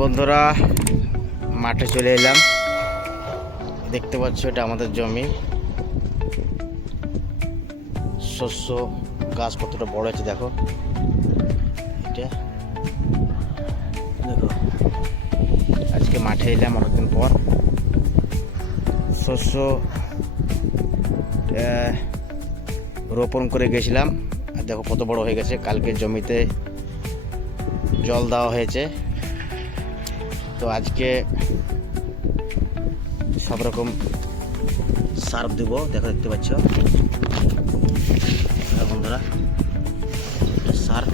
বন্ধুরা মাঠে চলে এলাম। দেখতে পাচ্ছ এটা আমাদের জমি, শস্য গাছ কতটা বড় হয়েছে দেখো। এটা দেখো, আজকে মাঠে এলাম অনেকদিন পর। শস্য রোপণ করে গেছিলাম, আর দেখো কত বড় হয়ে গেছে। কালকে জমিতে জল দেওয়া হয়েছে, তো আজকে সব রকম সার দেব। দেখো, দেখতে পাচ্ছ বন্ধুরা, সার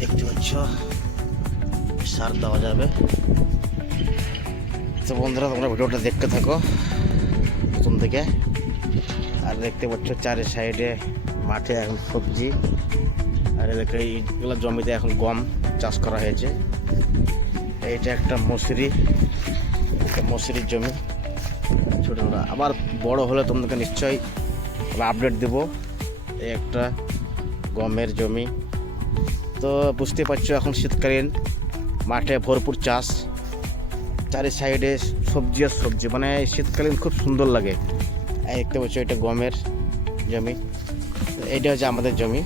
দেখতে পাচ্ছ, সার দেওয়া যাবে। তো বন্ধুরা তোমরা ভিডিওটা দেখতে থাকো প্রথম থেকে। আর দেখতে পাচ্ছ চারি সাইডে মাঠে এখন সবজি, আর এইগুলো জমিতে এখন গম চাষ করা হয়েছে। এইটা একটা মসুরির জমি, ছোটো ছোটো। আবার বড় হলে তোমাদেরকে নিশ্চয়ই আপডেট দেব। এই একটা গমের জমি। তো বুঝতে পারছো এখন শীতকালীন মাঠে ভরপুর চাষ, চারি সাইডে সবজি আর সবজি, মানে শীতকালীন খুব সুন্দর লাগে। দেখতে পাচ্ছ এটা গমের জমি, এইটা হচ্ছে আমাদের জমি।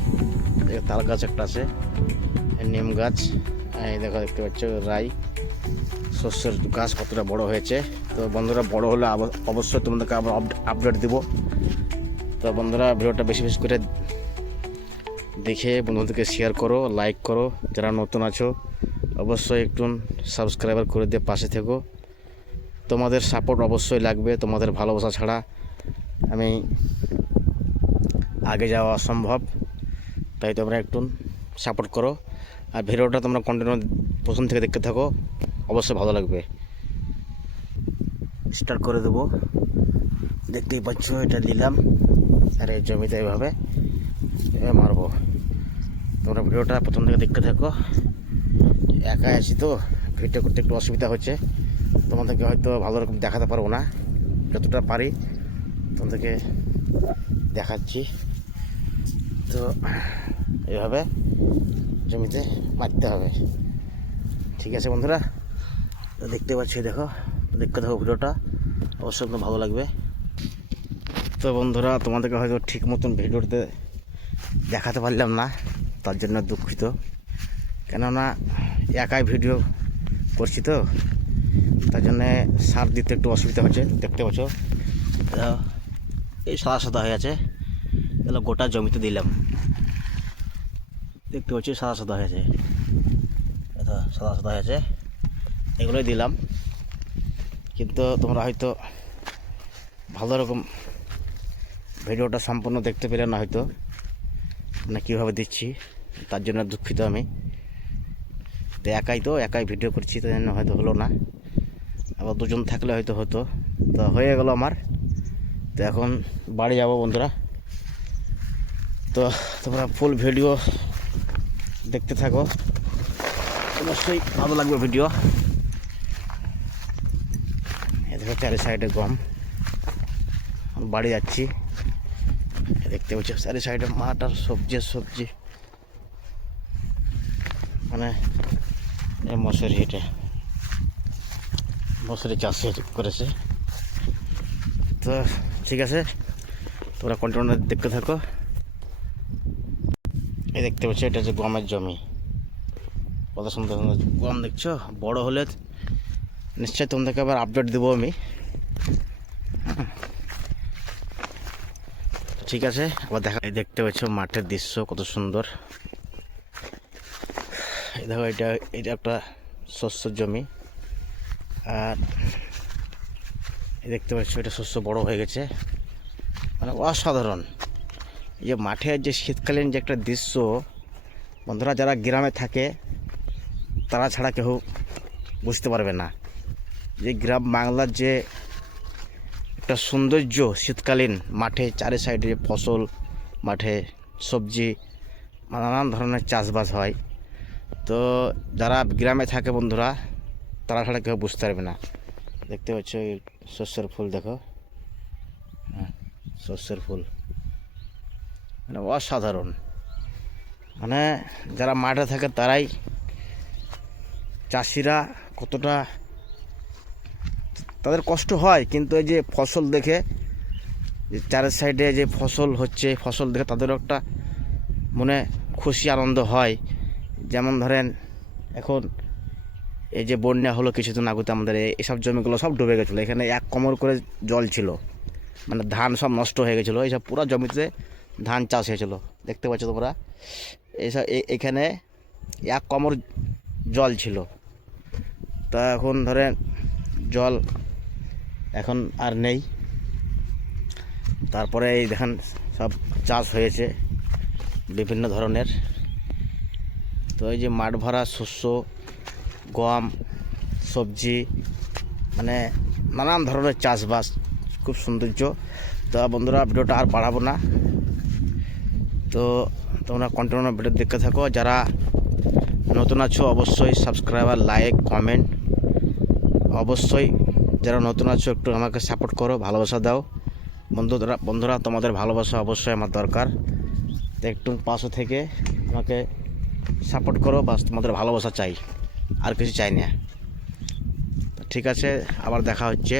তাল গাছ একটা আছে, নিম গাছ, এই দেখো দেখতে পাচ্ছ রাই। শস্যের গাছ কতটা বড় হয়েছে। তো বন্ধুরা বড় হলে অবশ্যই তোমাদেরকে আবার আপডেট দিব। তো বন্ধুরা ভিডিওটা বেশি বেশি করে দেখে বন্ধুদেরকে শেয়ার করো, লাইক করো। যারা নতুন আছো অবশ্যই একটু সাবস্ক্রাইবার করে দিয়ে পাশে থেকো। তোমাদের সাপোর্ট অবশ্যই লাগবে, তোমাদের ভালোবাসা ছাড়া আমি আগে যাওয়া অসম্ভব। তাই তোমরা একটু সাপোর্ট করো, আর ভিডিওটা তোমরা কন্টিনিউ প্রথম থেকে দেখতে থাকো, অবশ্যই ভালো লাগবে। স্টার্ট করে দেবো। দেখতেই পাচ্ছ এটা নিলাম, আর এই জমিতে এভাবে মারবো। তোমরা ভিডিওটা প্রথম থেকে দেখতে থাকো। একাই আছি তো ভিডিও করতে একটু অসুবিধা হচ্ছে, তোমাদেরকে হয়তো ভালো রকম দেখাতে পারবো না। যতটা পারি তোমাদেরকে দেখাচ্ছি। তো এভাবে জমিতে মারতে হবে, ঠিক আছে বন্ধুরা? তো দেখতে পাচ্ছি, দেখো দেখতে থাকো ভিডিওটা, অবশ্যই একদম ভালো লাগবে। তো বন্ধুরা তোমাদেরকে হয়তো ঠিক মতন ভিডিওতে দেখাতে পারলাম না, তার জন্য দুঃখিত। কেননা একাই ভিডিও করছি তো, তার জন্যে সার দিতে একটু অসুবিধা হচ্ছে। দেখতে পাচ্ছ এই সাদা সাদা হয়ে আছে, এগুলো গোটা জমিতে দিলাম। দেখতে পাচ্ছি সাদা সাদা হয়েছে, সাদা সাদা হয়েছে, এগুলোই দিলাম। কিন্তু তোমরা হয়তো ভালো রকম ভিডিওটা সম্পূর্ণ দেখতে পেলে না হয়তো, না কীভাবে দিচ্ছি, তার জন্য দুঃখিত আমি। তো একাই ভিডিও করছি, তাই জন্য হয়তো হলো না। আবার দুজন থাকলে হয়তো হতো। তো হয়ে গেল আমার। তো এখন বাড়ি যাব বন্ধুরা। তো তোমরা ফুল ভিডিও দেখতে থাকো, অবশ্যই ভালো লাগবে ভিডিও। এদিকে চারি সাইডে গম, বাড়ি যাচ্ছি। দেখতে পাচ্ছি চারি সাইডে মাঠ আর সবজি, মানে মশুরি চাষ করেছে। তো ঠিক আছে, তোমরা কন্টিনিউ দেখতে থাকো। এই দেখতে পাচ্ছ এটা হচ্ছে গমের জমি, কত সুন্দর সুন্দর গম দেখছো। বড় হলে নিশ্চয়ই তোমাদেরকে আবার আপডেট দেবো আমি। ঠিক আছে, আবার দেখা। দেখতে পাচ্ছ মাঠের দৃশ্য কত সুন্দর। এই দেখো এটা একটা শস্যের জমি, আর দেখতে পাচ্ছ এটা শস্য বড় হয়ে গেছে, মানে অসাধারণ। এই যে মাঠের যে শীতকালীন যে একটা দৃশ্য, বন্ধুরা যারা গ্রামে থাকে তারা ছাড়া কেউ বুঝতে পারবে না যে গ্রাম বাংলার যে একটা সৌন্দর্য। শীতকালীন মাঠে চারি সাইডে ফসল, মাঠে সবজি, নানান ধরনের চাষবাস হয়। তো যারা গ্রামে থাকে বন্ধুরা, তারা ছাড়া কেউ বুঝতে পারবে না। দেখতে পাচ্ছ শস্যের ফুল, দেখো শস্যের ফুল, মানে অসাধারণ। মানে যারা মাঠে থাকে তারাই, চাষিরা কতটা তাদের কষ্ট হয়, কিন্তু এই যে ফসল দেখে, যে চারের সাইডে যে ফসল হচ্ছে, ফসল দেখে তাদেরও একটা মনে খুশি আনন্দ হয়। যেমন ধরেন এখন এই যে বন্যা হলো কিছুদিন আগে, আমাদের এইসব জমিগুলো সব ডুবে গেছিলো, এখানে 1 কোমর করে জল ছিল, মানে ধান সব নষ্ট হয়ে গেছিলো, এইসব পুরো জমিতে ধান চাষ হয়েছিল, দেখতে পাচ্ছ তোমরা। এইসব এখানে 1 কোমর জল ছিল, তা এখন ধরেন জল এখন আর নেই। তারপরে এই দেখেন সব চাষ হয়েছে বিভিন্ন ধরনের। তো এই যে মাঠ ভরা শস্য, গম, সবজি, মানে নানান ধরনের চাষবাস, খুব সৌন্দর্য। তো বন্ধুরা ভিডিওটা আর বাড়াবো না, তো তোমরা কন্টিনিউ ভিডিও দেখতে থাকো। যারা নতুন আছো অবশ্যই সাবস্ক্রাইবার, লাইক, কমেন্ট, অবশ্যই যারা নতুন আছো একটু আমাকে সাপোর্ট করো, ভালোবাসা দাও। বন্ধুরা তোমাদের ভালোবাসা অবশ্যই আমার দরকার, তো একটু পাশে থেকে আমাকে সাপোর্ট করো, বাস তোমাদের ভালোবাসা চাই, আর কিছু চাই না। ঠিক আছে, আবার দেখা হচ্ছে।